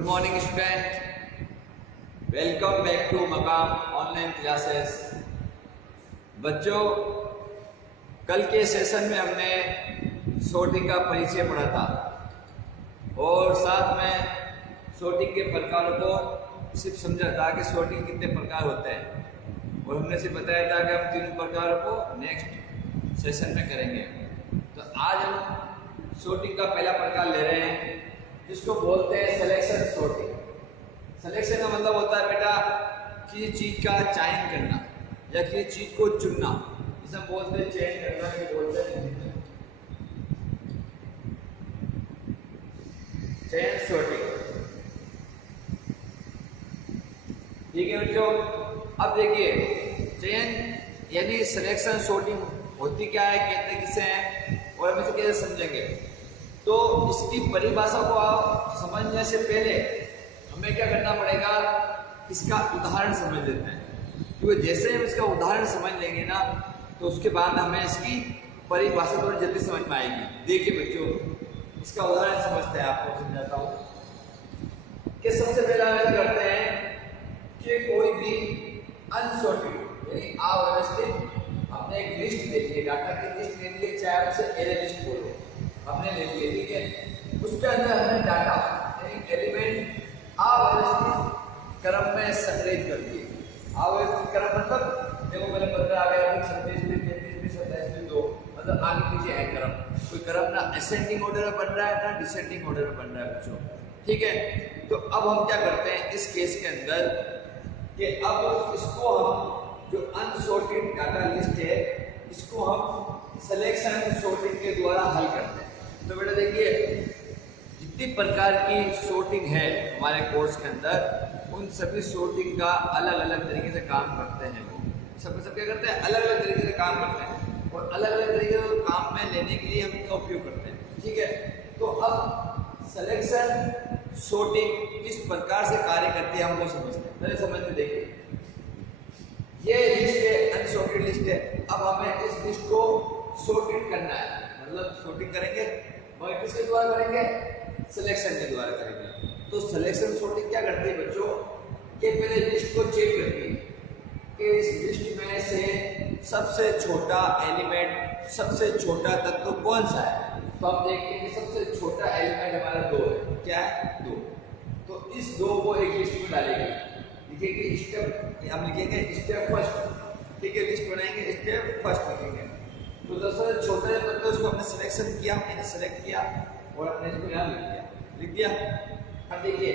Good morning student, welcome back to मकाम online classes. बच्चों, कल के सेशन में हमने सॉर्टिंग का परिचय पढ़ा था और साथ में सॉर्टिंग के प्रकारों को सिर्फ समझा था कि सॉर्टिंग कितने प्रकार होते हैं और हमने सिर्फ बताया था कि हम तीन प्रकारों को नेक्स्ट सेशन में करेंगे। तो आज हम सॉर्टिंग का पहला प्रकार ले रहे हैं जिसको बोलते हैं सिलेक्शन सॉर्टिंग। सिलेक्शन का मतलब होता है बेटा किसी चीज का चयन करना या किसी चीज को चुनना, जिसे हम बोलते हैं चयन करना, ये बोलते हैं चयन सॉर्टिंग। ठीक है बच्चों, अब देखिए चयन यानी सिलेक्शन सॉर्टिंग होती क्या है, कहते किसे हैं और हम इसे कैसे समझेंगे। तो इसकी परिभाषा को आप समझने से पहले हमें क्या करना पड़ेगा, इसका उदाहरण समझ लेते हैं, क्योंकि जैसे हम इसका उदाहरण समझ लेंगे ना तो उसके बाद हमें इसकी परिभाषा थोड़ी जल्दी समझ में आएगी। देखिए बच्चों, इसका उदाहरण समझते हैं, आपको समझाता हूँ कि सबसे पहले हम ऐसा करते हैं कि कोई भी अनसॉर्टेड यानी अव्यवस्थित आपने एक लिस्ट ले ली है, डाटा की लिस्ट ले ली है, चाहे आपसे एरे लिस्ट बोलो, हमने ले लिया। ठीक है, उसके अंदर हमने डाटा यानी एलिमेंट अव्यवस्थित क्रम में संग्रहित कर दिए। अव्यवस्थित क्रम मतलब देखो पहले 15 आ गया, 26 में 33 में 27 में 2, मतलब आगे पीछे है क्रम। कोई क्रम ना असेंडिंग ऑर्डर में बन रहा है ना डिसेंडिंग ऑर्डर में बन रहा है बच्चों। ठीक है, तो अब हम क्या करते हैं इस केस के अंदर कि अब इसको हम जो अनसॉर्टेड डाटा लिस्ट है इसको हम सिलेक्शन सॉर्टिंग के द्वारा हल करते हैं। तो बेटा देखिए, जितनी प्रकार की सॉर्टिंग है हमारे कोर्स के अंदर उन सभी सॉर्टिंग का अलग अलग तरीके से काम करते हैं। वो सब क्या करते हैं, अलग अलग तरीके से काम करते हैं और अलग अलग तरीके से काम में लेने के लिए हम इनका उपयोग करते हैं। ठीक है, तो अब सिलेक्शन सॉर्टिंग किस प्रकार से कार्य करती है हम वो समझते हैं। पहले समझते देखिए, ये लिस्ट है अनसॉर्टेड लिस्ट है। अब हमें इस लिस्ट को सॉर्टेड करना है, मतलब सॉर्टिंग करेंगे मगर किसके द्वारा करेंगे, सिलेक्शन के द्वारा करेंगे। तो सिलेक्शन सॉर्टिंग क्या करती है बच्चों कि पहले लिस्ट को चेक करती है कि इस लिस्ट में से सबसे छोटा एलिमेंट, सबसे छोटा तत्व कौन सा है। तो हम देखते हैं कि सबसे छोटा एलिमेंट हमारा 2 है। क्या है, 2। तो इस 2 को एक लिस्ट में डालेंगे, लिखेंगे स्टेप, हम लिखेंगे स्टेप फर्स्ट। ठीक है, लिस्ट बनाएंगे स्टेप फर्स्ट लिखेंगे। तो सबसे छोटा तत्व उसको हमने सिलेक्शन किया, मैंने सेलेक्ट किया और हमने इसको यहाँ लिख दिया। अब देखिए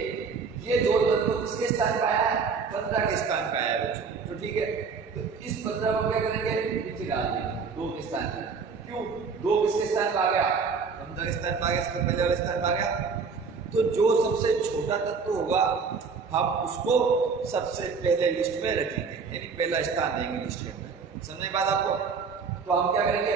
ये 2 तत्व किसके स्थान पे आया है, 15 के स्थान पे आया है बच्चों। तो ठीक है, तो इस 15 को क्या करेंगे, नीचे डाल देंगे 2 के स्थान पे। क्यों, 2 किसके स्थान पे आ गया, 15 के स्थान पे आ गया, सबसे पहले वाले स्थान पे आ गया। तो जो सबसे छोटा तत्व होगा हम उसको सबसे पहले लिस्ट में रखेंगे, यानी पहला स्थान देंगे लिस्ट के अंदर। समझ बात आपको। तो हम क्या करेंगे,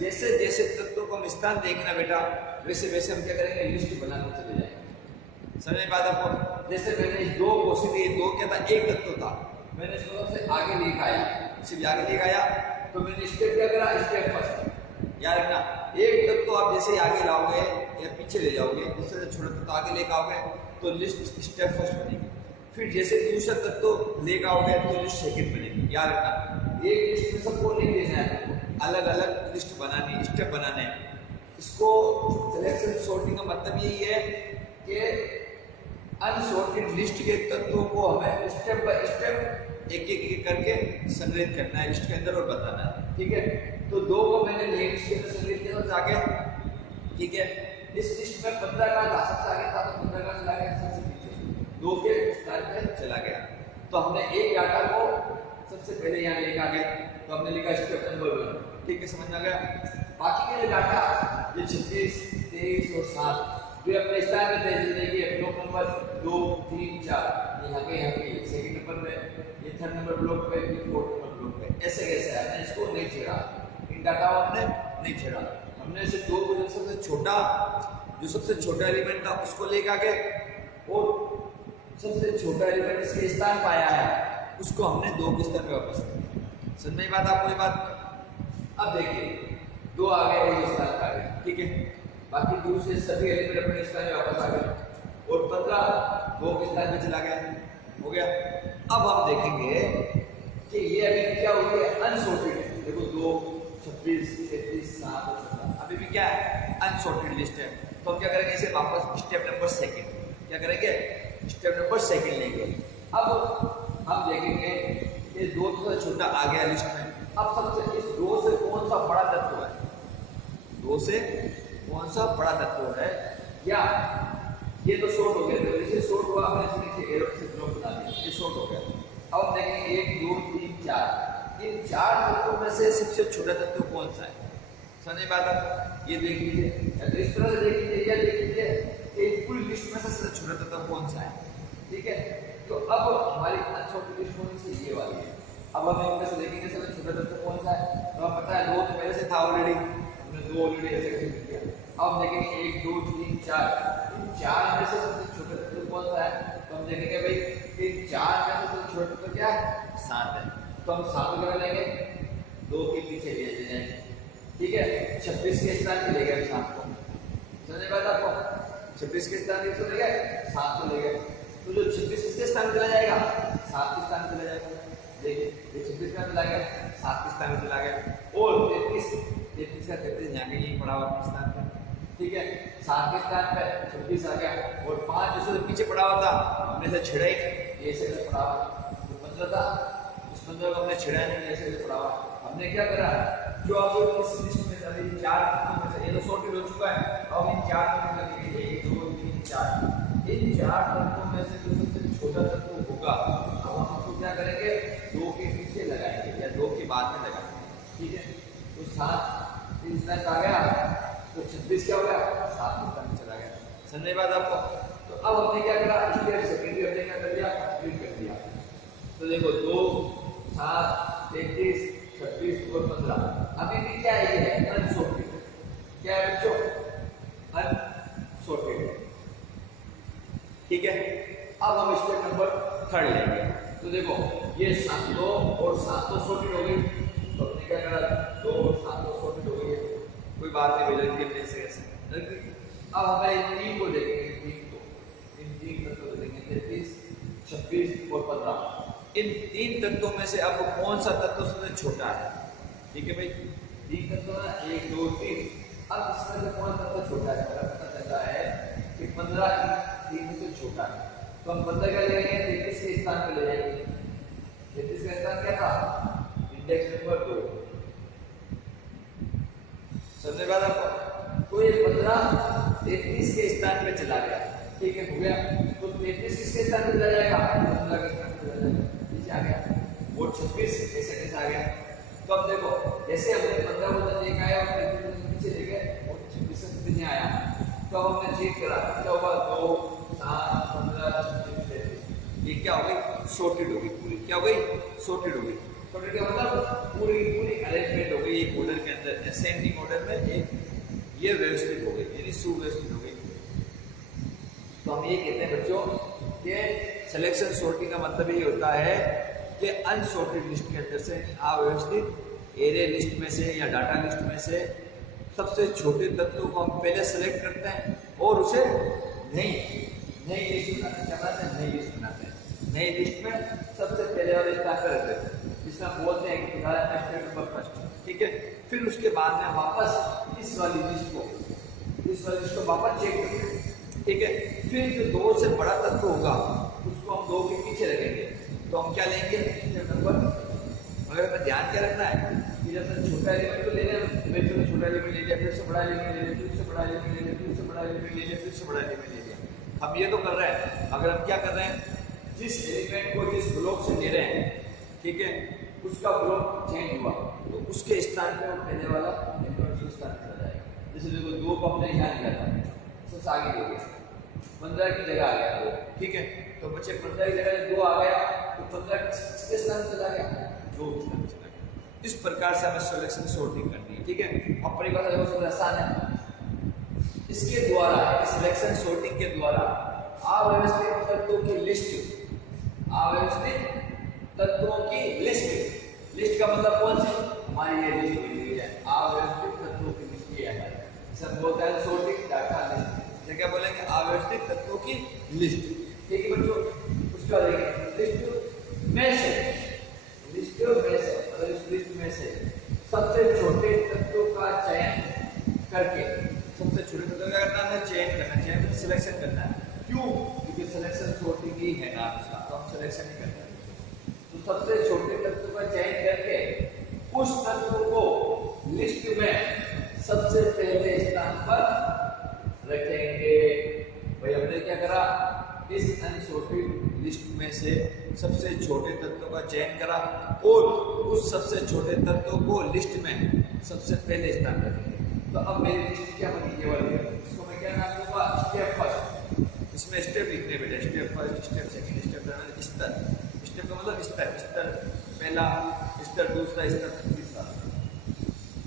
जैसे जैसे तत्वों को हम स्थान देंगे ना बेटा, वैसे वैसे हम क्या करेंगे, लिस्ट बनाते चले जाएंगे। समझ बात आपको। जैसे मैंने 2 क्वेश्चन दिए, 2 क्या था, एक तत्व था, मैंने इसको सबसे आगे लेकर आया, सिर्फ आगे लेकर आया तो मैंने स्टेप क्या करा, स्टेप फर्स्ट। याद रखना, एक तत्व आप जैसे ही आगे लाओगे या पीछे ले जाओगे, दूसरे छोटे तत्व आगे लेकर आओगे तो लिस्ट स्टेप फर्स्ट बनेगी। फिर जैसे दूसरा तत्व लेकर आओगे तो लिस्ट सेकंड बनेगी। याद रखना, एक लिस्ट में सबको नहीं देना है, अलग अलग लिस्ट बनानी, स्टेप बनाने। इसको सिलेक्शन सॉर्टिंग का मतलब यही है कि अनसॉर्टेड लिस्ट के तत्वों को हमें स्टेप बाय स्टेप एक एक करके संग्रहित करना है लिस्ट के अंदर और बताना है। ठीक है, तो 2 को मैंने लिस्ट के अंदर संग्रहित किया सबसे आगे। ठीक है, इस लिस्ट में 15 का था, सबसे आगे था तो 15 का चला गया, सबसे पीछे 2 के स्थान पे चला गया। तो हमने एक डाटा को सबसे पहले यहाँ लेकर आ गए तो हमने लिखा स्टेप नंबर 1। ठीक है, समझ में आ गया। बाकी के डाटा ये 26, 23 और 7 जो अपने स्थान में थे, देखिए ब्लॉक नंबर 2, 3, 4 यहाँ के सेकंड नंबर पे, ये थर्ड नंबर ब्लॉक पे, ये फोर्थ नंबर ब्लॉक पे, ऐसे कैसे हमने इसको नहीं छेड़ा, इन डाटा हमने नहीं छेड़ा। हमने इसे 2 को सबसे छोटा, जो सबसे छोटा एलिमेंट था उसको लेकर आ गए और सबसे छोटा एलिमेंट इसके स्थान पाया है उसको हमने 2 के स्थान पे वापस किया। समझ में बात आपको ये बात। अब देखिए 2 आ गए, ये स्थान पे आ गए। ठीक है, बाकी दूसरे सभी एलिमेंट अपने स्थान में वापस आ गए। और 15 2 के स्थान पे चला गया, हो गया। अब हम देखेंगे कि ये अभी क्या हो गया, अनसॉर्टेड है। देखो 2 26 33 7 14 अभी भी क्या है, अनसॉर्टेड लिस्ट है। तो हम क्या करेंगे, इसे वापस स्टेप नंबर सेकंड क्या करेंगे, स्टेप नंबर सेकंड लेंगे। अब हम देखेंगे ये 2 से छोटा आ गया लिस्ट में। अब सबसे इस 2 से कौन सा बड़ा तत्व है, 2 से कौन सा बड़ा तत्व है, या ये तो शॉर्ट हो गया, तो इसे शॉर्ट हुआ, हमने नीचे एरो से ड्रॉप बना दिया, ये शॉर्ट हो गया। अब देखेंगे 1 2 3 4, इन 4 तत्वों में से सबसे छोटा तत्व कौन सा है, समझ बात आप, ये देख लीजिए, तो इस तरह से देख लीजिए, ये देख लीजिए कि पूरी लिस्ट में सबसे छोटा तत्व कौन सा है, ठीक है। तो अब हमारी अनसॉर्टेड लिस्ट कौन सी, ये वाली है। अब हम इनमें से देखेंगे सबसे छोटा तत्व कौन सा है, तो हमें पता है 2 तो पहले से था ऑलरेडी, हमने 2 ऑलरेडी ऐसे कर दिया। अब देखेंगे 1 2 3 4, इन 4 में से सबसे छोटा तत्व कौन सा है, तो हम देखेंगे भाई इन 4 में से सबसे छोटा तत्व क्या है, 7 है। तो हम 7 को क्या लेंगे, 2 के पीछे ले जाएंगे, ठीक है। 26 के स्थान पे ले गए 7 को, समझ बात आपको, 26 के स्थान पे ले गए 7 को ले गए, तो जो 26 किसके स्थान पे चला जाएगा, 7 के स्थान पे चला जाएगा। देखिए ये 26 का चला गया, 7 के स्थान पे चला गया, और 33 का 33 यहाँ पे यही पड़ा हुआ अपने स्थान पे, ठीक है। 7 के स्थान पे 26 आ गया, और 5 जैसे पीछे पड़ा हुआ था हमने से छिड़ा ही, ऐसे पड़ा हुआ, तो 15 था, उस 15 को हमने छिड़ा नहीं, ऐसे पड़ा हुआ। हमने क्या करा, जो अब इस लिस्ट में अभी 4 तत्वों में से ये तो सॉर्टेड हो चुका है, अब इन 4 में लगेंगे 1 2 3 4, इन 4 तत्वों में से जो सबसे छोटा तत्व होगा, अब हम उसको क्या करेंगे, 2 के पीछे लगाएंगे या 2 के बाद में लगाएंगे, ठीक है। तो 7 इस स्थान आ गया, तो 26 क्या हो गया, 7 के स्थान में चला गया, समझे बात आपको। तो अब हमने क्या करा, स्टेप सेकंड हमने क्या कर दिया, कंप्लीट कर दिया। तो देखो 2 7 33 26 और 15, अभी भी क्या है, ये अनसॉर्टेड, क्या है बच्चों, अनसॉर्टेड, ठीक है। अब हम स्टेप नंबर 3 लेंगे। तो देखो ये 7 2 और 7 तो सॉर्टेड हो गई, तो हमने क्या करा, 2 और 7 तो सॉर्टेड हो गई, कोई बात नहीं, भेज दिया से ऐसे। अब हमें इन 3 को देखेंगे, 3 को, इन 3 तत्वों को देखेंगे 33 26 और 15, इन 3 तत्वों में से अब कौन सा तत्व सबसे छोटा है, ठीक है भाई, 3 तत्व है 1 2 3, अब इसमें से कौन तत्व छोटा है, पता चलता है कि 15 3 से छोटा है, तो हम 15 का ले लेंगे, 33 के स्थान पे ले जाएंगे, 33 का स्थान क्या था, इंडेक्स नंबर 2, समझे बात आपको। तो ये 15 33 के स्थान पे चला गया, ठीक है, हो गया। तो 33 किसके स्थान पे चला जाएगा, 15 के स्थान पे चला जाएगा, नीचे आ गया, और 26 ऐसे आ गया। तो अब देखो जैसे हमने 15 को देखा है और 33 को पीछे ले गए और 26 से पीछे आया, तो अब हमने चेक करा क्या होगा, 2 7 15 26 33, ये क्या हो गई, सॉर्टेड हो गई पूरी, क्या हो गई, सॉर्टेड हो गई। सॉर्टेड का मतलब पूरी अरेंजमेंट हो गई एक ऑर्डर के अंदर, असेंडिंग ऑर्डर में एक ये व्यवस्थित हो गई, यानी सुव्यवस्थित हो गई। तो हम ये कहते हैं बच्चों कि सिलेक्शन सॉर्टिंग का मतलब ये होता है कि अनसॉर्टेड लिस्ट के अंदर से अव्यवस्थित एरे लिस्ट में से या डाटा लिस्ट में से सबसे छोटे तत्व को हम पहले सेलेक्ट करते हैं और उसे नई लिस्ट बनाते हैं, क्या बनाते हैं, नई लिस्ट बनाते हैं। नई लिस्ट में सबसे पहले वाले स्थान पर रखते हैं, जिसमें बोलते हैं कि स्टेप नंबर फर्स्ट, ठीक है। फिर उसके बाद में वापस इस वाली लिस्ट को वापस चेक करते हैं, ठीक है। फिर जो 2 से बड़ा तत्व होगा उसको हम 2 के पीछे रखेंगे, तो हम क्या लेंगे, स्टेप नंबर, मगर हमें ध्यान क्या रखना है कि जब से छोटा एलिमेंट को ले लिया, फिर से छोटा एलिमेंट ले लिया, फिर से बड़ा एलिमेंट ले लिया, फिर से बड़ा एलिमेंट ले लिया, फिर से बड़ा एलिमेंट ले लिया, फिर से बड़ा एलिमेंट ले लिया। हम ये तो कर रहे हैं, मगर हम क्या कर रहे हैं, जिस एलिमेंट को जिस ब्लॉक से ले रहे हैं, ठीक है, उसका ब्लॉक चेंज हुआ तो उसके स्थान पे वो पहले वाला एलिमेंट उस स्थान पर जाएगा। जैसे देखो 2 को हमने यहाँ लिया था, सबसे आगे ले गए, 15 की जगह आ गया 2, ठीक है। तो बच्चे 15 की जगह 2 आ गया, तो 15 किसके स्थान पे चला गया, 2 के स्थान पे चला गया। इस प्रकार से हमें सिलेक्शन सॉर्टिंग करनी है, ठीक है। अब परिभाषा देखो सबसे आसान है, इसके द्वारा सिलेक्शन सॉर्टिंग के द्वारा अव्यवस्थित तत्वों की लिस्ट, अव्यवस्थित तत्वों की लिस्ट का मतलब कौन सी, हमारी ये लिस्ट दी हुई है, अव्यवस्थित तत्वों की लिस्ट ये है, सब बोलते हैं सॉर्टिंग डाटा लिस्ट, क्या बोलेंगे, अव्यवस्थित तत्वों उसकी लिस्ट। ठीक है बच्चों, उसके बाद लिस्ट में से मतलब इस लिस्ट में से सबसे छोटे तत्वों का चयन करके, सबसे छोटे तत्व का करना है, चयन करना, चयन सिलेक्शन करना है। क्यों? क्योंकि सिलेक्शन सॉर्टिंग ही है ना उसका, तो हम सिलेक्शन ही करते हैं। तो सबसे छोटे तत्व का चयन करके उस तत्व को लिस्ट में सबसे पहले स्थान पर रखेंगे। भाई हमने क्या करा, इस अनसॉर्टेड लिस्ट में से सबसे छोटे तत्वों का चयन करा और उस सबसे छोटे तत्व को लिस्ट में सबसे पहले स्थान पर रखेंगे। तो अब मेरी लिस्ट क्या बनी, ये वाली, इसको मैं क्या नाम दूंगा, स्टेप फर्स्ट। इसमें स्टेप लिखने बेटे, step first, step second, step third, स्तर। स्टेप का मतलब स्तर, स्तर पहला, स्तर दूसरा, स्तर तीसरा।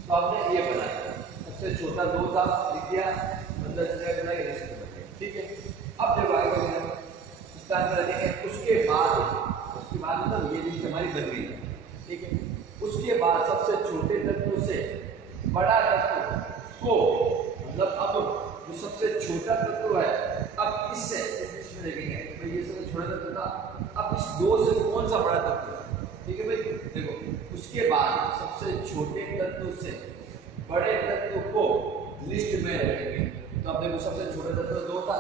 तो आपने ये बनाया, सबसे छोटा 2 था, लिख दिया, मतलब स्टेप बनाया, लिस्ट बन गई। ठीक है, अब जब आगे स्थान पर रखेंगे, उसके बाद मतलब ये लिस्ट हमारी बन गई। ठीक है, उसके बाद सबसे छोटे तत्व से बड़ा तत्व को, मतलब अब जो सबसे छोटा तत्व है, अब इससे इस लिस्ट में देखेंगे भाई ये सबसे छोटा तत्व था, अब इस 2 से कौन सा बड़ा तत्व है। ठीक है भाई, देखो उसके बाद सबसे छोटे तत्व से बड़े तत्व को लिस्ट में रखेंगे। तो अब देखो सबसे छोटा तत्व 2 था,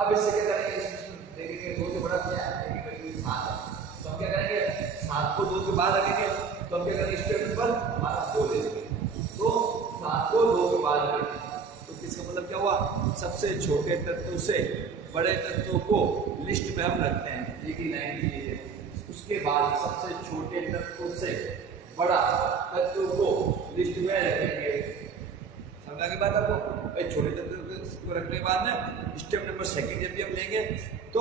अब इससे क्या करेंगे, देखेंगे 2 से बड़ा क्या है, 7 है। तो हम क्या करेंगे, 7 को 2 के बाद रखेंगे। तो हम क्या करेंगे, स्टेप नंबर हमारा 2 ले लेंगे। तो 7 को 2 के बाद रखेंगे। तो इसका मतलब क्या हुआ, सबसे छोटे तत्व से बड़े तत्व को लिस्ट में हम रखते हैं। देखिए लाइन ये है, उसके बाद सबसे छोटे तत्व से बड़ा तत्व को लिस्ट में रखेंगे। समझा की बात आपको? छोटे तत्व को रखने के बाद में स्टेप नंबर सेकंड जब भी हम लेंगे तो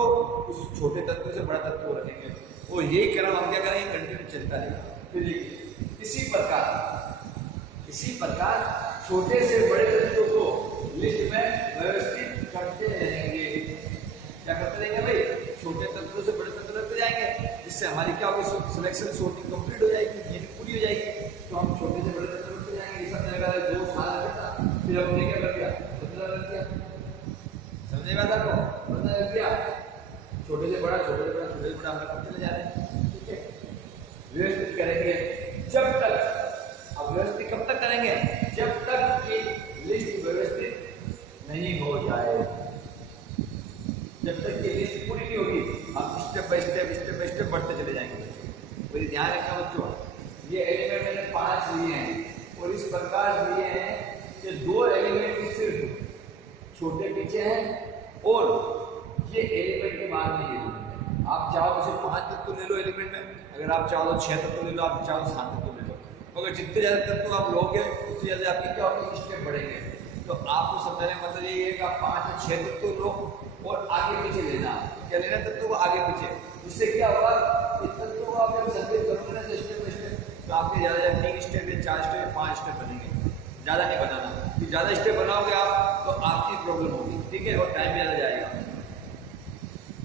उस छोटे तत्व से बड़ा तत्व रखेंगे, और यही क्रम हम क्या करेंगे, कंटिन्यू चलता रहेगा। फिर लिखिए, इसी प्रकार छोटे से बड़े तत्व को लिस्ट में व्यवस्थित करते रहेंगे। क्या करते रहेंगे भाई, छोटे तत्वों से बड़े तत्व रखते जाएंगे, जिससे हमारी क्या होगी, सिलेक्शन सॉर्टिंग कंप्लीट हो जाएगी, ये पूरी हो जाएगी। तो हम छोटे से बड़े तत्व रखते जाएंगे। ये सब जगह 2 साल लगता, फिर हमने क्या कर दिया, 15 रख दिया। समझे बात आपको? 15 रख दिया, छोटे से बड़ा, छोटे से बड़ा, छोटे से बड़ा हम रखते चले जा रहे हैं। ठीक है, व्यवस्थित करेंगे जब तक, अब व्यवस्थित कब तक करेंगे, जब तक कि लिस्ट व्यवस्थित नहीं हो जाए। जब तक कि लिस्ट पूरी नहीं होगी, हम स्टेप बाय स्टेप बढ़ते चले जाएंगे। तो ये ध्यान रखना बच्चों, ये एलिमेंट मैंने 5 लिए हैं और इस प्रकार लिए हैं कि 2 एलिमेंट सिर्फ छोटे पीछे हैं और ये एलिमेंट के बाद में ये। आप चाहो तो सिर्फ 5 तत्व ले लो एलिमेंट में, अगर आप चाहो तो 6 तत्व ले लो, आप चाहो 7 तत्व ले लो। मगर जितने ज्यादा तत्व आप लोगे उतने ज्यादा आपकी क्या होगी, स्टेप बढ़ेंगे। तो आपको समझाने का मतलब ये है कि आप 5 या 6 तत्व लो और आगे पीछे लेना। क्या लेना, तत्व को आगे पीछे। इससे क्या होगा, इस तत्व को आप जब संकेत करोगे ना स्टेप बाय स्टेप, तो आपके ज्यादा 3 स्टेप या 4 स्टेप 5 स्टेप बनेंगे, ज्यादा नहीं बनाना। कि ज्यादा स्टेप बनाओगे आप तो आपकी प्रॉब्लम होगी। ठीक है, और टाइम ज्यादा जाएगा।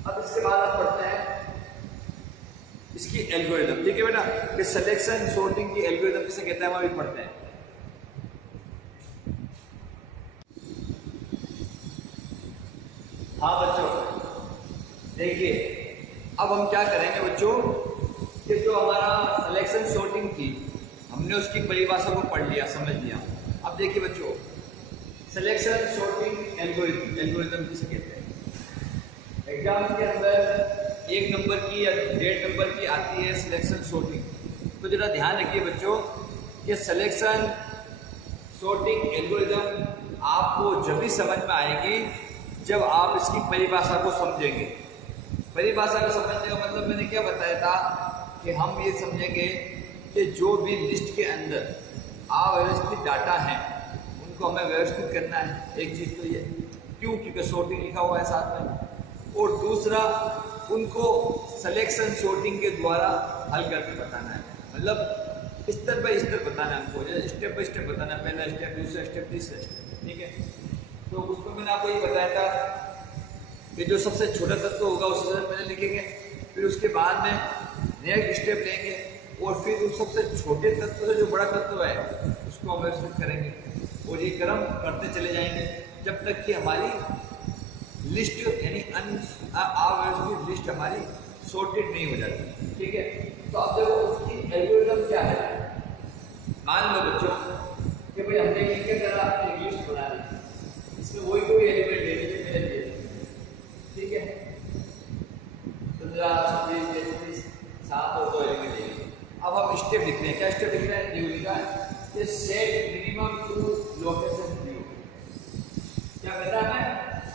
अब इसके बाद आप पढ़ते हैं इसकी एल्गोरिथम। ठीक है बेटा, कि सिलेक्शन सॉर्टिंग की एल्गोरिथम किसे कहते हैं, हम अभी पढ़ते हैं। हाँ बच्चों, देखिए अब हम क्या करेंगे बच्चों, कि जो हमारा सिलेक्शन सॉर्टिंग थी हमने उसकी परिभाषा को पढ़ लिया, समझ लिया। अब देखिए बच्चों, सिलेक्शन सॉर्टिंग एल्गोरिथम किसे कहते हैं। एग्जाम के अंदर 1 नंबर की या 1.5 नंबर की आती है सिलेक्शन सॉर्टिंग। तो जरा ध्यान रखिए बच्चों कि सिलेक्शन सॉर्टिंग एल्गोरिथम आपको जब भी समझ में आएगी जब आप इसकी परिभाषा को समझेंगे। परिभाषा को समझने का मतलब मैंने क्या बताया था कि हम ये समझेंगे कि जो भी लिस्ट के अंदर अव्यवस्थित डाटा है उनको हमें व्यवस्थित करना है। एक चीज तो ये, क्यों, क्योंकि सॉर्टिंग लिखा हुआ है साथ में, और दूसरा उनको सिलेक्शन सॉर्टिंग के द्वारा हल करके बताना है। मतलब स्तर बाय स्तर बताना है हमको, स्टेप बाय स्टेप बताना है, पहला स्टेप, दूसरा स्टेप, तीसरा स्टेप। ठीक है, तो उसको मैंने आपको ये बताया था कि जो सबसे छोटा तत्व होगा उसे सबसे पहले लिखेंगे, फिर उसके बाद में नेक्स्ट स्टेप लेंगे और फिर उस सबसे छोटे तत्व से जो बड़ा तत्व है उसको हम व्यवस्थित करेंगे, और ये क्रम करते चले जाएंगे जब तक कि हमारी लिस्ट यानी अव्यवस्थित लिस्ट हमारी सॉर्टेड नहीं हो जाती। ठीक है, तो अब देखो उसकी एल्गोरिथम क्या है। मान लो बच्चों कि भाई हमने क्या करा, एक लिस्ट बना ली, इसमें वही कोई एलिमेंट ले लीजिए मेरे लिए। ठीक है, 15, 26, 33, 7 और 2 एलिमेंट ले लीजिए। अब हम स्टेप लिख रहे हैं। क्या स्टेप लिख रहे हैं? ये लिखा है कि सेट मिनिमम टू लोकेशन 0। क्या करना है?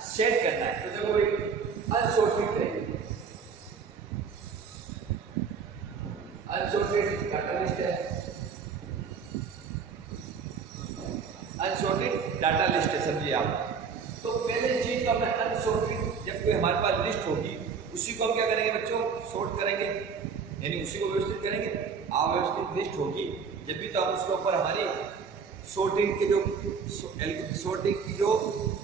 सेट करना है। तो देखो भाई अनसॉर्टेड करेंगे, अनसॉर्टेड डाटा लिस्ट है, अनसॉर्टेड डाटा लिस्ट है, समझिए आप। तो पहले चीज तो हमें अनसॉर्टेड, जब कोई हमारे पास लिस्ट होगी उसी को हम क्या करेंगे बच्चों? सॉर्ट करेंगे, यानी उसी को व्यवस्थित करेंगे। अव्यवस्थित लिस्ट होगी जब भी तो हम उसके ऊपर हमारी सॉर्टिंग के जो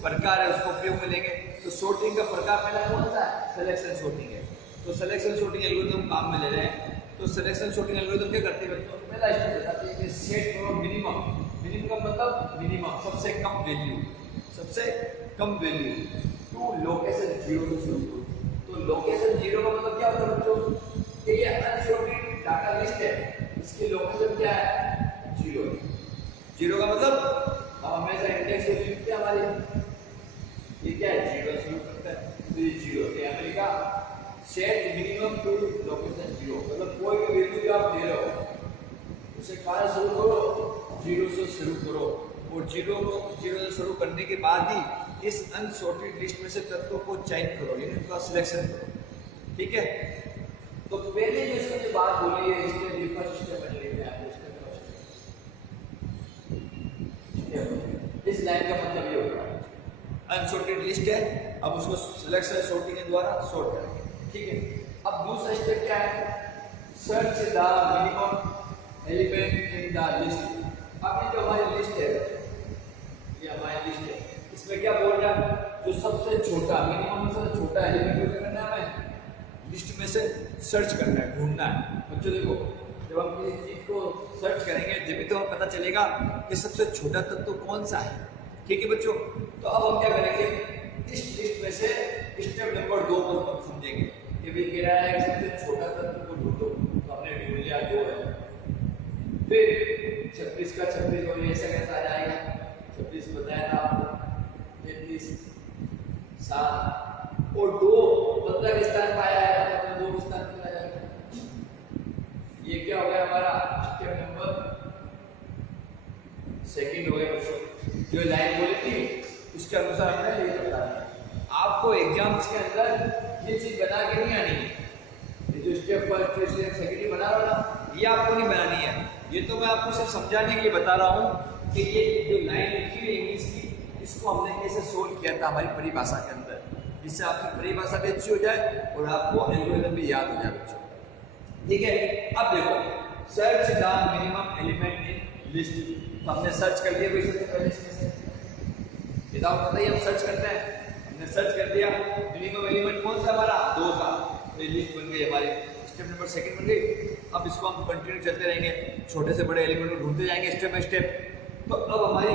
प्रकार है उसको उपयोग में लेंगे। तो सॉर्टिंग का प्रकार पहला कौन सा है? सिलेक्शन सॉर्टिंग है। तो सिलेक्शन सॉर्टिंग एल्गोरिथम काम में ले रहे हैं। तो सिलेक्शन सॉर्टिंग एल्गोरिथम क्या करती है बच्चों? पहला स्टेप बताती है कि सेट करो मिनिमम। मिनिमम का मतलब मिनिमम, सबसे कम वैल्यू, सबसे कम वैल्यू टू लोकेशन 0 से शुरू करो। तो लोकेशन 0 का मतलब क्या होता है बच्चों? कि ये अनसॉर्टेड डाटा लिस्ट है, इसकी लोकेशन क्या है? 0। 0 का मतलब हम हमेशा इंडेक्स वैल्यू लिखते हैं हमारी, ये क्या है? 0 शुरू करता है, तो ये 0 है। अमेरिका सेट मिनिमम टू लोकेशन 0, मतलब कोई भी वैल्यू जो आप ले रहे हो उसे कहाँ से शुरू करो? 0 से शुरू करो। और 0 से शुरू करने के बाद ही इस अनसॉर्टेड लिस्ट में से तत्वों को चयन करो, यानी उनका सिलेक्शन करो। ठीक है, तो पहले जो इसमें जो बात बोली है इसके फर्स्ट स्टेप बन लेते हैं आप। इस लाइन का मतलब ये होगा अनसॉर्टेड लिस्ट है, अब उसको सिलेक्शन सॉर्टिंग के द्वारा सॉर्ट करेंगे। ठीक है, अब दूसरा स्टेप क्या है? Search the minimum element in the list. अब ये जो हमारी लिस्ट है, ये हमारी लिस्ट है, इसमें क्या बोल रहा है? जो सबसे छोटा, मिनिमम से छोटा एलिमेंट को करना है हमें लिस्ट में से सर्च करना है, ढूंढना है। बच्चों देखो, जब हम किसी चीज को सर्च करेंगे जब तो हमें पता चलेगा कि सबसे छोटा तत्व कौन सा है। ठीक है बच्चों, तो अब हम क्या करेंगे? इस लिस्ट में से स्टेप नंबर 2 को हम समझेंगे कि भाई कह रहा है कि सबसे छोटा तत्व को ढूंढो। तो हमने ढूंढ लिया 2 है, फिर 26 का 26 और ऐसा कैसा आ जाएगा? 26 बताया था आपको, 33, 7 और 2 15 के स्थान पाया है, तो 2 के स्थान पर आ जाएगा। ये क्या हो गया हमारा? स्टेप नंबर 2 हो गया बच्चों। जो लाइन बोली थी उसके अनुसार हमने ये बताया। आपको एग्जाम्स के अंदर ये चीज बना के नहीं आनी है। ये जो स्टेप फर्स्ट स्टेप सेकेंड बना रहा ना, ये आपको नहीं बनानी है। ये तो मैं आपको सिर्फ समझाने के लिए बता रहा हूँ कि ये जो लाइन लिखी है इंग्लिश की, इसको हमने कैसे सोल्व किया था हमारी परिभाषा के अंदर, जिससे आपकी परिभाषा भी अच्छी हो जाए और आपको एल्गोरिथम भी याद हो जाए बच्चों। ठीक है, अब देखो search the minimum element in list. तो हमने सर्च कर दिया भाई सबसे पहले इसमें से, बताओ बताइए, हम सर्च करते हैं, हमने सर्च कर दिया मिनिमम एलिमेंट कौन सा हमारा? 2 का। तो लिस्ट बन गई हमारी, स्टेप नंबर 2 बन गई। अब इसको हम कंटिन्यू चलते रहेंगे, छोटे से बड़े एलिमेंट को ढूंढते जाएंगे स्टेप बाय स्टेप। तो अब हमारी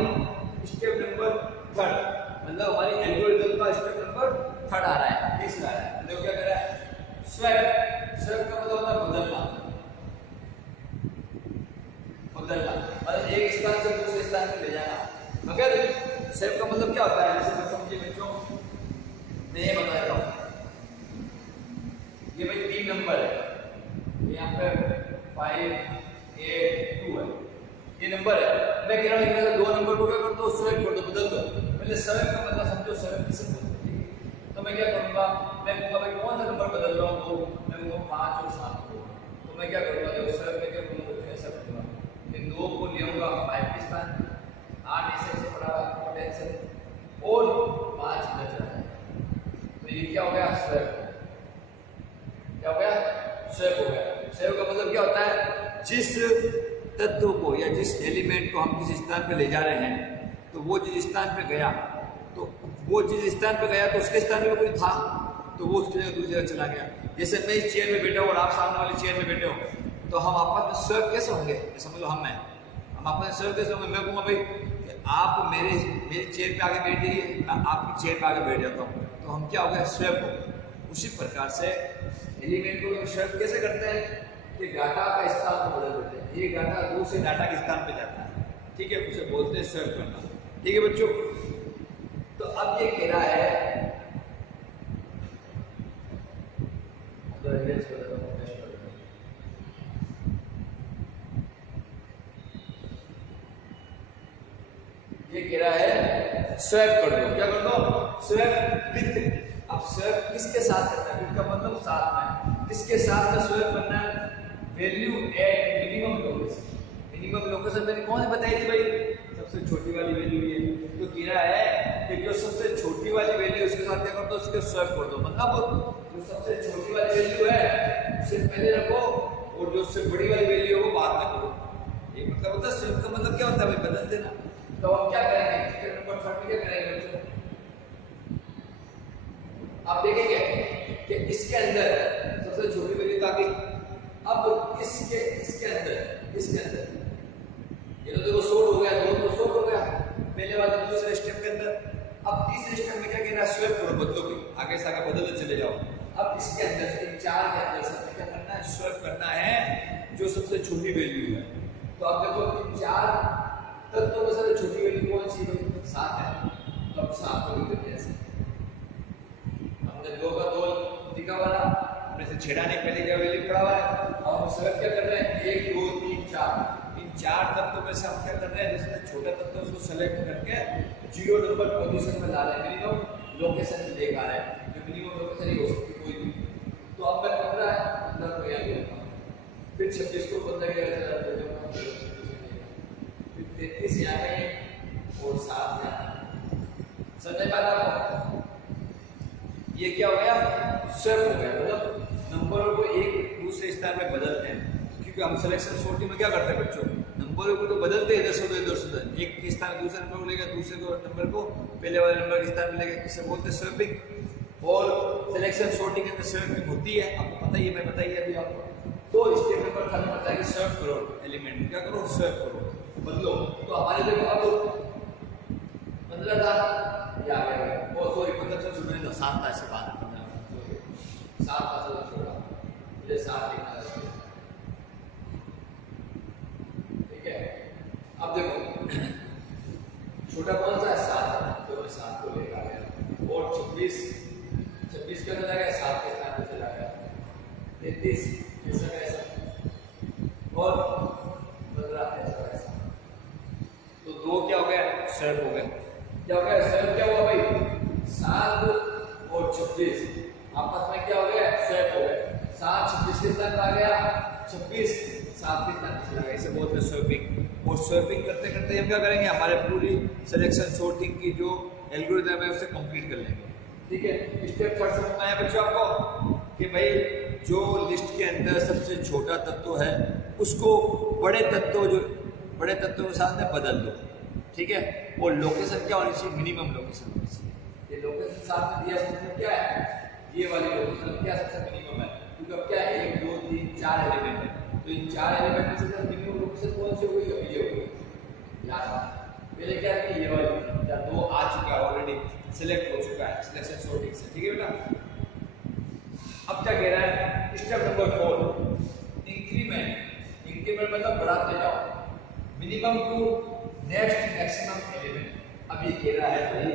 स्टेप नंबर 3, मतलब हमारी एल्गोरिथम का स्टेप नंबर 3 आ रहा है, तीसरा आ रहा है। देखो क्या कर रहा है? स्वैप। स्वैप का मतलब होता है बदलना, बदलना मतलब एक स्थान से दूसरे स्थान में ले जाना। मगर स्वैप का मतलब क्या होता है? जैसे समझिए बच्चों, मैं ये बता रहा हूँ, ये भाई 3 नंबर है, यहाँ पे 5, 8, 2 है, ये नंबर है। मैं कह रहा हूँ इनमें से 2 नंबर को क्या कर दो? स्वैप कर दो, बदल दो। पहले स्वैप का मतलब समझो, स्वैप किसे बोलते हैं। तो मैं क्या करूँगा? मैं कहूँगा भाई कौन सा नंबर बदल रहा हूँ? 2, मैं कहूँगा 5 और 7 को। तो मैं क्या करूँगा? देखो स्वैप में क्या करूँगा? ऐसा करूँगा, इन 2 को ले आऊँगा 5 के स्थान, 8 ऐसे पड़ा हुआ टेंशन और 5 बच रहा है। तो ये क्या हो गया? स्वैप। क्या हो गया? स्वैप हो गया। स्वैप का मतलब क्या होता है? जिस तत्व को या जिस एलिमेंट को हम किसी स्थान पे ले जा रहे हैं, तो वो जिस स्थान पे गया, तो वो जिस स्थान पे गया तो उसके स्थान में कोई था, तो वो उसकी जगह दूसरी जगह चला गया। जैसे मैं इस चेयर में बैठा हूँ और आप सामने वाली चेयर में बैठे हो, तो हम आपस में स्वैप कैसे होंगे? समझ लो हम आपस में स्वैप कैसे होंगे? मैं कहूँगा भाई आप मेरी चेयर पे आके बैठ जाइए, मैं आपकी चेयर पे आके बैठ जाता हूँ, तो तो हम क्या हो गया, स्वैप हो गए। उसी प्रकार से एलिमेंट को स्वैप कैसे करते हैं कि डाटा का स्थान को बदल देते हैं। एक डाटा दूसरे डाटा के स्थान पे जाता है, ठीक है, उसे बोलते हैं स्वैप करना। ठीक है बच्चों, तो अब ये कह रहा है ये कह रहा है स्वैप कर दो। क्या कर दो, स्वैप विथ। अब स्वैप किसके साथ करना है, विथ का मतलब साथ में, किसके साथ में स्वैप करना है, value at minimum location. Minimum location मैंने कौन सी बताई थी भाई, सबसे छोटी वाली वैल्यू ये। तो कह रहा है कि जो सबसे छोटी वाली वैल्यू उसके साथ क्या कर दो, उसके स्वैप कर दो। मतलब जो सबसे छोटी वाली वैल्यू है उसे पहले रखो और जो उससे बड़ी वाली वैल्यू है वो बाद में करो। ये मतलब होता है स्वैप का मतलब क्या होता है भाई, बदल देना। तो हम क्या करेंगे, स्टेप नंबर 3 में क्या करेंगे बच्चों, आप देखेंगे कि इसके अंदर सबसे छोटी वैल्यू आ गई। अब इसके अंदर ये तो देखो सोल्व हो गया, दो तो सोल्व हो गया पहले वाले दूसरे स्टेप के अंदर। अब तीसरे स्टेप में क्या कहना है, स्वैप करो, बदलो भी, आगे से आगे बदलते चले जाओ। अब इसके अंदर से 4 के अंदर से क्या करना है, स्वैप करना है जो सबसे छोटी वैल्यू है। तो अब देखो 4 तत्वों में सबसे छोटी वैल्यू कौन सी है, 7 है। तो अब 7 को लिख देते हैं ऐसे। हमने 2 का 2 लिखा हुआ था, हमने से छेड़ा नहीं, पहले क्या वैल्यू पड़ा हुआ है। अब हम स्वैप क्या कर रहे हैं, 1 2 3 4, इन 4 तत्वों में से हम क्या कर रहे हैं, जिसमें छोटा तत्व उसको सेलेक्ट करके 0 नंबर पोजीशन में ला रहे हैं, मिनिमम लोकेशन में लेकर आ रहे हैं, जो मिनिमम लोकेशन ही हो सकती कोई भी। तो अब मैं 15 है, 15 को यहाँ लिखता हूँ, फिर 26 को 15 के जगह दे दूंगा, फिर 33 यहाँ कहीं और 7 यहाँ। समझ में आता है, ये क्या हो गया, स्वैप हो गया। मतलब नंबरों को एक दूसरे स्थान में बदलते हैं, क्योंकि हम सिलेक्शन सॉर्टिंग में क्या करते हैं बच्चों, नंबरों को तो बदलते हैं, इधर से उधर, एक के स्थान दूसरे नंबर को लेकर, दूसरे को नंबर को पहले वाले नंबर के स्थान में लेकर, इसे बोलते हैं स्वैपिंग। और सिलेक्शन सॉर्टिंग के अंदर स्वैपिंग होती है, आपको पता ही है, मैं बताइए अभी आपको। तो स्टेप नंबर 3 में बताया कि स्वैप करो एलिमेंट, क्या करो, स्वैप करो, बदलो। तो हमारे देखो अब 15 था, ये आ गया, ओ सॉरी 15 से शुरू नहीं था, 7 था, इससे बाद 7 था, तो छोड़ा, मुझे 7 लिखना है। अब देखो छोटा कौन सा है, 7, तो मैं 7 को लेकर आ गया। और 26 के अंदर आ गया, 7 के स्थान पे चला गया। 33 ऐसा कैसा, और 15 ऐसा। तो 2 क्या हो गया, स्वैप हो गया। क्या हो गया, स्वैप क्या हुआ भाई, 7 और 26 आपस में क्या हो गया, स्वैप हो गया। 7 26 के स्थान पर आ गया, 26 7 के स्थान पर चला गया, इसे बोलते हैं स्वैपिंग। और स्वैपिंग करते करते हम क्या करेंगे, हमारे पूरी सिलेक्शन सॉर्टिंग की जो एल्गोरिथम है उसे कंप्लीट कर लेंगे। ठीक है, स्टेप 4 समझ में आया बच्चों आपको कि भाई जो लिस्ट के अंदर सबसे छोटा तत्व है उसको बड़े तत्वों के साथ में बदल दो। ठीक है, और लोकेशन क्या होनी चाहिए, मिनिमम लोकेशन होनी चाहिए। ये लोकेशन साथ में दिया, मतलब क्या है, ये वाली लोकेशन क्या सबसे मिनिमम है, क्योंकि अब क्या है 1 2 3 4 एलिमेंट है। तो इन 4 एलिमेंट में से मिनिमम लोकेशन कौन सी होगी, ये होगी। याद पहले क्या थी, ये वाली, या 2 आ चुका है ऑलरेडी, सिलेक्ट हो चुका है सिलेक्शन सॉर्टिंग से। ठीक है बेटा, अब क्या कह रहा है, स्टेप नंबर 4 इंक्रीमेंट मतलब बढ़ाते जाओ minimum to next maximum element. अब ये कह रहा है भाई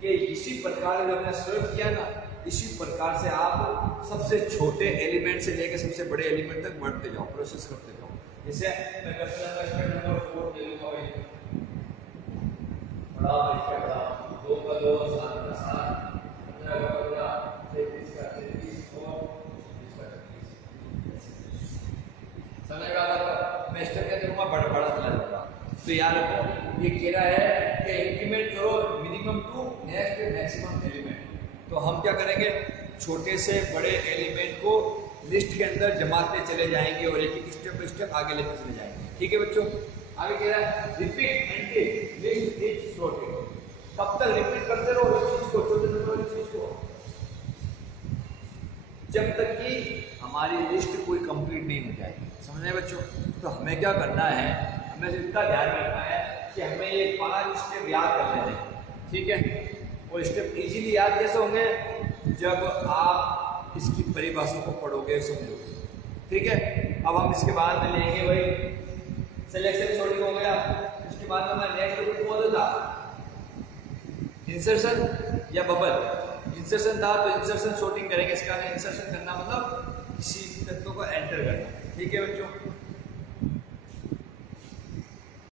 कि इसी प्रकार जो हमने स्वैप किया ना, इसी प्रकार से आप सबसे छोटे एलिमेंट से लेकर सबसे बड़े एलिमेंट तक बढ़ते जाओ, प्रोसेस करते जाओ। जैसे मैं करता हूं स्टेप नंबर 4 ले लूंगा भाई, बड़ा बड़ा 2 का 2 7 का 7 15 का 15 33 का 33 और 26 का 26। समझ में आता है, मैं स्टेप क्या करूंगा, बड़ा चला जाऊंगा। तो याद रखो, ये कह रहा है कि इंक्रीमेंट करो minimum to next maximum element. तो हम क्या करेंगे, छोटे से बड़े एलिमेंट को लिस्ट के अंदर जमाते चले जाएंगे और एक एक स्टेप बाय स्टेप आगे लेते चले जाएंगे। ठीक है बच्चों, आगे कह रहा है repeat until list is sorted. कब तक रिपीट करते रहो इस चीज को, छोटे नंबर वाली चीज को, जब तक कि हमारी लिस्ट कोई कंप्लीट नहीं हो जाए। समझे बच्चों, तो हमें क्या करना है, हमें इतना ध्यान रखना है कि हमें ये 5 स्टेप याद कर लेने हैं। ठीक है, और स्टेप इजीली याद कैसे होंगे, जब आप इसकी परिभाषा को पढ़ोगे, समझोगे। ठीक है, अब हम इसके बाद में लेंगे भाई सिलेक्शन सॉर्टिंग हो गया। इसके बाद में हमारा नेक्स्ट टॉपिक कौन था, इंसर्शन या बबल। इंसर्शन था तो इंसर्शन सॉर्टिंग करेंगे। इसका इंसर्शन करना मतलब किसी तत्व को एंटर करना। ठीक है बच्चों।